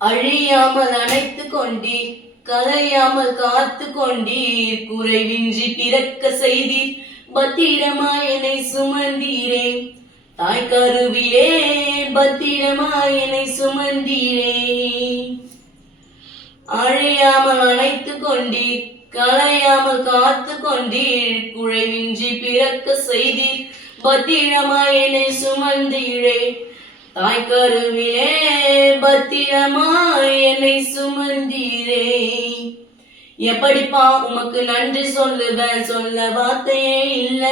அழியாமல் அணைத்து கொண்டீர், கலையாமல் காத்து கொண்டீர், குறைவின்றி பிறக்க செய்தீர், பத்திரமாய் என்னை சுமந்தீரே. தாய் கருவிலே பத்திரமாய் என்னை சுமந்தீரே. அழியாமல் அணைத்து கொண்டீர், கலையாமல் காத்து கொண்டீர், குறைவின்றி பிறக்க செய்தீர், பத்திரமாய் என்னை சுமந்தீரே. தாய் கருவிலே பத்திரமாய் என்னை சுமந்தீரே. எப்படிப்பா உமக்கு நன்றி சொல்லுவேன், சொல்ல வார்த்தையே இல்ல.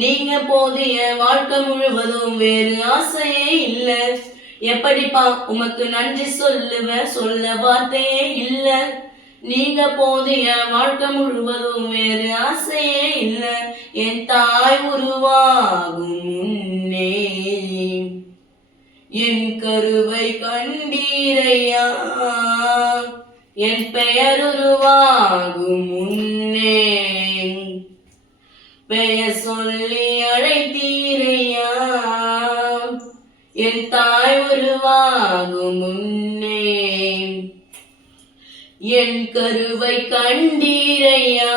நீங்க போதிய வாழ்க்கை முழுவதும் வேறு ஆசையே இல்ல. எப்படிப்பா உமக்கு நன்றி சொல்லுவேன், சொல்ல வார்த்தையே இல்ல. நீங்க போதிய வாழ்க்கை முழுவதும் வேறு ஆசையே இல்ல. என் தாய் உருவாகும் முன்னே என் கருவை கண்டீரையா. என் பெயர் உருவாகும் முன்னே பெயர் சொல்லி அழைத்தீரையா. என் தாய் உருவாகும் முன்னே என் கருவை கண்டீரையா.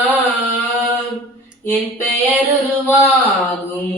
என் பெயர் உருவாகும்